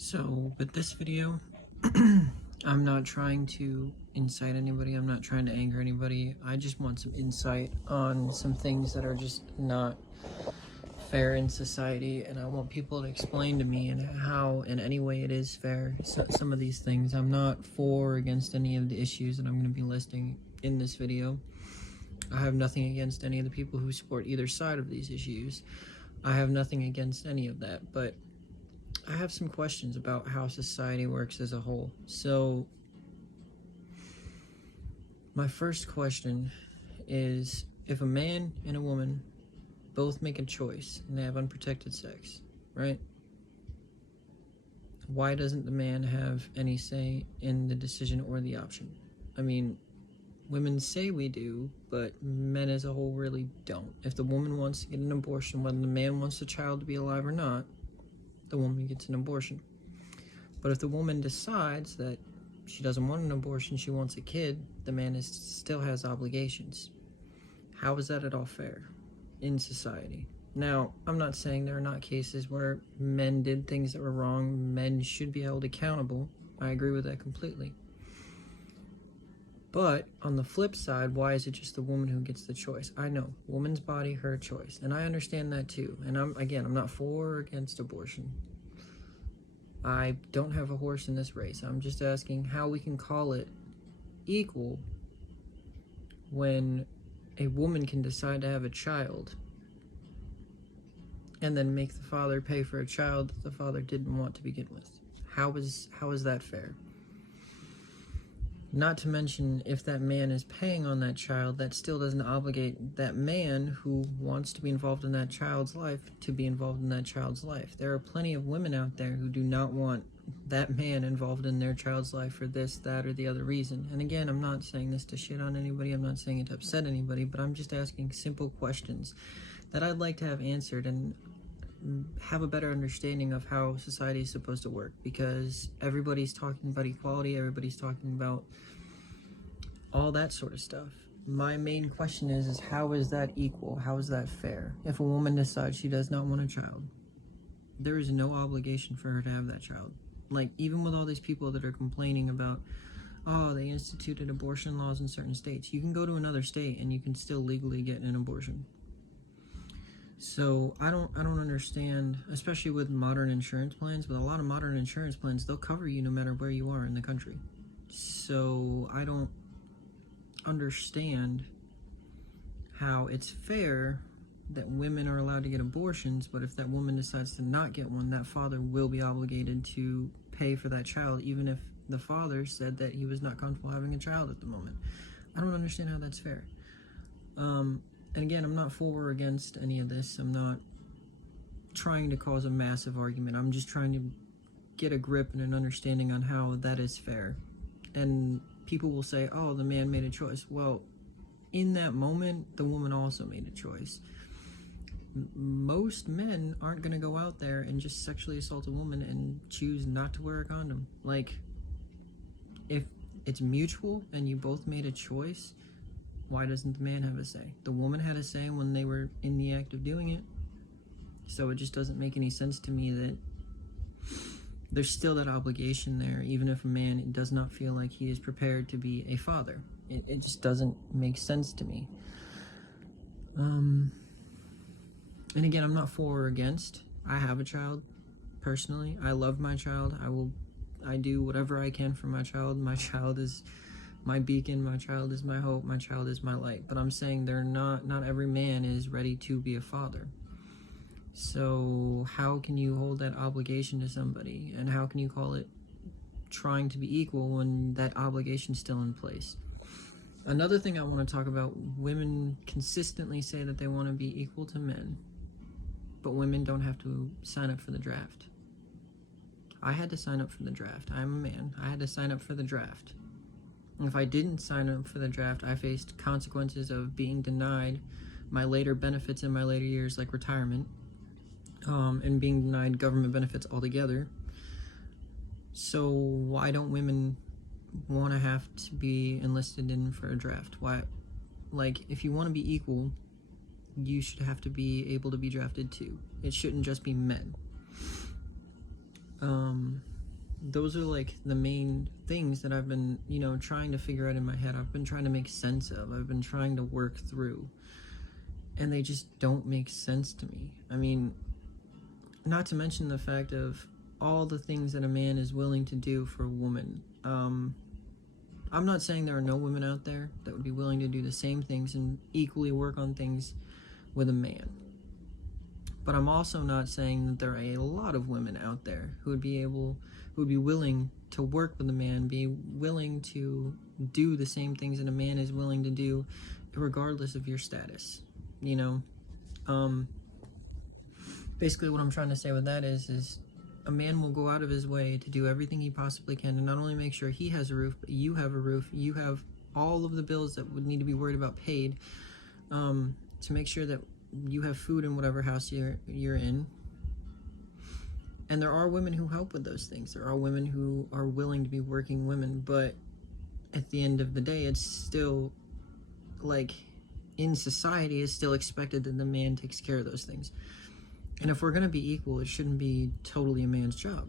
So with this video, I'm not trying to incite anybody. I'm not trying to anger anybody. I just want some insight on some things that are just not fair in society, and I want people to explain to me and how in any way it is fair. So, some of these things, I'm not for or against any of the issues that I'm going to be listing in this video. I have nothing against any of the people who support either side of these issues. I have nothing against any of that, but I have some questions about how society works as a whole. So, my first question is, if a man and a woman both make a choice and they have unprotected sex, right? Why doesn't the man have any say in the decision or the option? I mean, women say we do, but men as a whole really don't. If the woman wants to get an abortion, whether the man wants the child to be alive or not, the woman gets an abortion. But if the woman decides that she doesn't want an abortion, she wants a kid, the man still has obligations. How is that at all fair in society? Now, I'm not saying there are not cases where men did things that were wrong. Men should be held accountable. I agree with that completely. But on the flip side, why is it just the woman who gets the choice? I know, woman's body, her choice, and I understand that too. And I'm not for or against abortion. I don't have a horse in this race. I'm just asking how we can call it equal when a woman can decide to have a child and then make the father pay for a child that the father didn't want to begin with. How is that fair? Not to mention, if that man is paying on that child, that still doesn't obligate that man who wants to be involved in that child's life to be involved in that child's life. There are plenty of women out there who do not want that man involved in their child's life for this, that, or the other reason. And again, I'm not saying this to shit on anybody. I'm not saying it to upset anybody, but I'm just asking simple questions that I'd like to have answered and have a better understanding of how society is supposed to work, because everybody's talking about equality, everybody's talking about all that sort of stuff. My main question is how is that equal? How is that fair? If a woman decides she does not want a child, there is no obligation for her to have that child. Like, even with all these people that are complaining about, oh, they instituted abortion laws in certain states, you can go to another state and you can still legally get an abortion. So I don't understand, especially with modern insurance plans. With a lot of modern insurance plans, they'll cover you no matter where you are in the country. So I don't understand how it's fair that women are allowed to get abortions, but if that woman decides to not get one, that father will be obligated to pay for that child, even if the father said that he was not comfortable having a child at the moment. I don't understand how that's fair. And again, I'm not for or against any of this. I'm not trying to cause a massive argument. I'm just trying to get a grip and an understanding on how that is fair. And people will say, oh, the man made a choice. Well, in that moment, the woman also made a choice. Most men aren't going to go out there and just sexually assault a woman and choose not to wear a condom. Like, if it's mutual and you both made a choice, why doesn't the man have a say? The woman had a say when they were in the act of doing it. So it just doesn't make any sense to me that there's still that obligation there, even if a man does not feel like he is prepared to be a father. It just doesn't make sense to me. And again, I'm not for or against. I have a child, personally. I love my child. I do whatever I can for my child. My child is my beacon, my child is my hope, my child is my light. But I'm saying not every man is ready to be a father. So how can you hold that obligation to somebody, and how can you call it trying to be equal when that obligation's still in place? Another thing I want to talk about, women consistently say that they want to be equal to men, but women don't have to sign up for the draft. I had to sign up for the draft. I'm a man. I had to sign up for the draft. If I didn't sign up for the draft, I faced consequences of being denied my later benefits in my later years, like retirement, and being denied government benefits altogether. So why don't women want to have to be enlisted in for a draft? Why? Like, if you want to be equal, you should have to be able to be drafted too. It shouldn't just be men. those are like the main things that I've been, trying to figure out in my head. I've been trying to make sense of. I've been trying to work through. And they just don't make sense to me. I mean, not to mention the fact of all the things that a man is willing to do for a woman. I'm not saying there are no women out there that would be willing to do the same things and equally work on things with a man. But I'm also not saying that there are a lot of women out there who would be willing to work with a man, be willing to do the same things that a man is willing to do, regardless of your status. Basically what I'm trying to say with that is a man will go out of his way to do everything he possibly can to not only make sure he has a roof, but you have a roof, you have all of the bills that would need to be worried about paid, to make sure that you have food in whatever house you're in. And there are women who help with those things. There are women who are willing to be working women, but at the end of the day, it's still, like, in society, it's still expected that the man takes care of those things. And if we're going to be equal, it shouldn't be totally a man's job.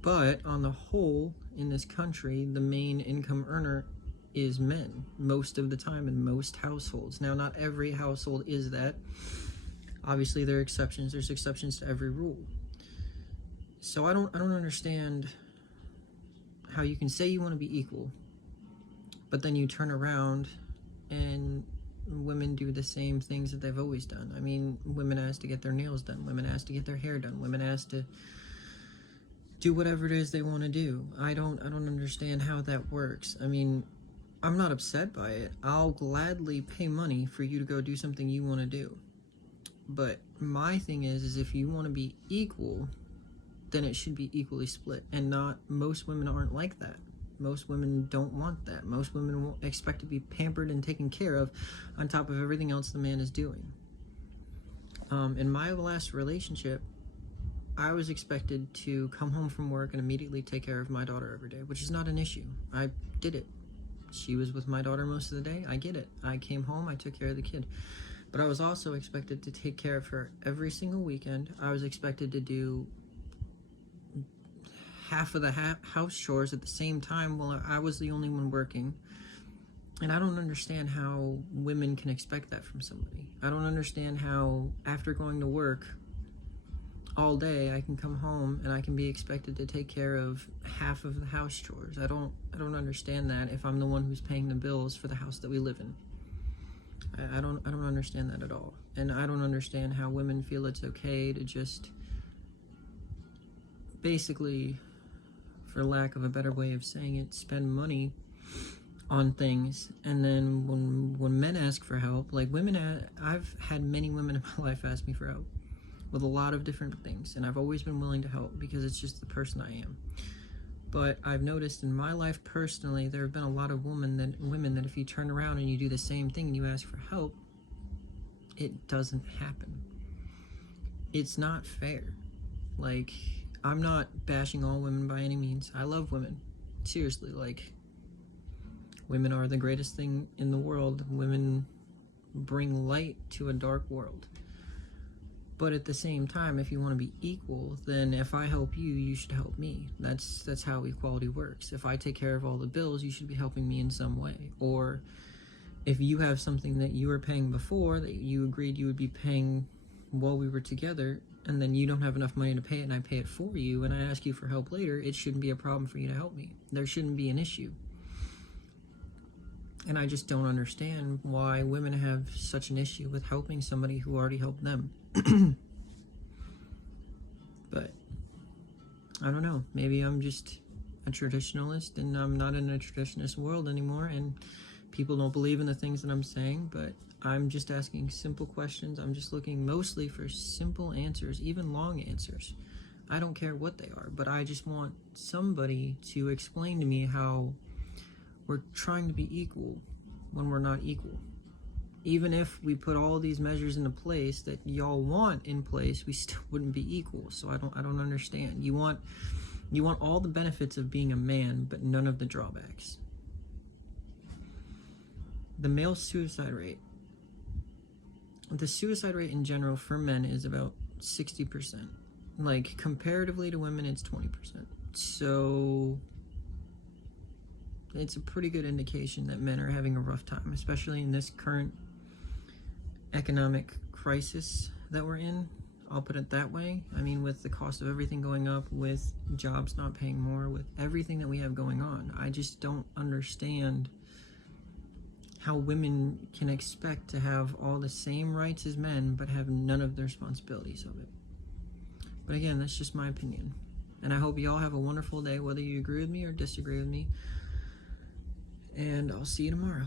But on the whole, in this country, the main income earner is men most of the time in most households. Now, not every household is that. Obviously, there are exceptions. There's exceptions to every rule. So I don't understand how you can say you want to be equal, but then you turn around and women do the same things that they've always done. I mean, women ask to get their nails done. Women ask to get their hair done. Women ask to do whatever it is they want to do. I don't understand how that works. I mean, I'm not upset by it. I'll gladly pay money for you to go do something you want to do. But my thing is if you want to be equal, then it should be equally split. And most women aren't like that. Most women don't want that. Most women won't expect to be pampered and taken care of on top of everything else the man is doing. In my last relationship, I was expected to come home from work and immediately take care of my daughter every day, which is not an issue. I did it. She was with my daughter most of the day. I get it. I came home, I took care of the kid. But I was also expected to take care of her every single weekend. I was expected to do half of the house chores at the same time while I was the only one working. And I don't understand how women can expect that from somebody. I don't understand how after going to work all day I can come home and I can be expected to take care of half of the house chores. I don't understand that if I'm the one who's paying the bills for the house that we live in. I don't understand that at all. And I don't understand how women feel it's okay to just basically, for lack of a better way of saying it, spend money on things, and then when men ask for help, like I've had many women in my life ask me for help with a lot of different things, and I've always been willing to help because it's just the person I am. But I've noticed in my life personally, there have been a lot of women that if you turn around and you do the same thing and you ask for help, it doesn't happen. It's not fair. Like, I'm not bashing all women by any means. I love women. Seriously, like, women are the greatest thing in the world. Women bring light to a dark world. But at the same time, if you want to be equal, then if I help you, you should help me. That's how equality works. If I take care of all the bills, you should be helping me in some way. Or if you have something that you were paying before that you agreed you would be paying while we were together, and then you don't have enough money to pay it and I pay it for you and I ask you for help later, it shouldn't be a problem for you to help me. There shouldn't be an issue. And I just don't understand why women have such an issue with helping somebody who already helped them. But I don't know, maybe I'm just a traditionalist and I'm not in a traditionalist world anymore and people don't believe in the things that I'm saying, but I'm just asking simple questions. I'm just looking mostly for simple answers, even long answers. I don't care what they are, but I just want somebody to explain to me how we're trying to be equal when we're not equal. Even if we put all these measures into place that y'all want in place, we still wouldn't be equal. So I don't understand. You want all the benefits of being a man, but none of the drawbacks. The male suicide rate. The suicide rate in general for men is about 60%. like comparatively to women, it's 20%. So it's a pretty good indication that men are having a rough time, especially in this current economic crisis that we're in. I'll put it that way. I mean, with the cost of everything going up, with jobs not paying more, with everything that we have going on, I just don't understand how women can expect to have all the same rights as men but have none of the responsibilities of it. But again, that's just my opinion. And I hope you all have a wonderful day, whether you agree with me or disagree with me. And I'll see you tomorrow.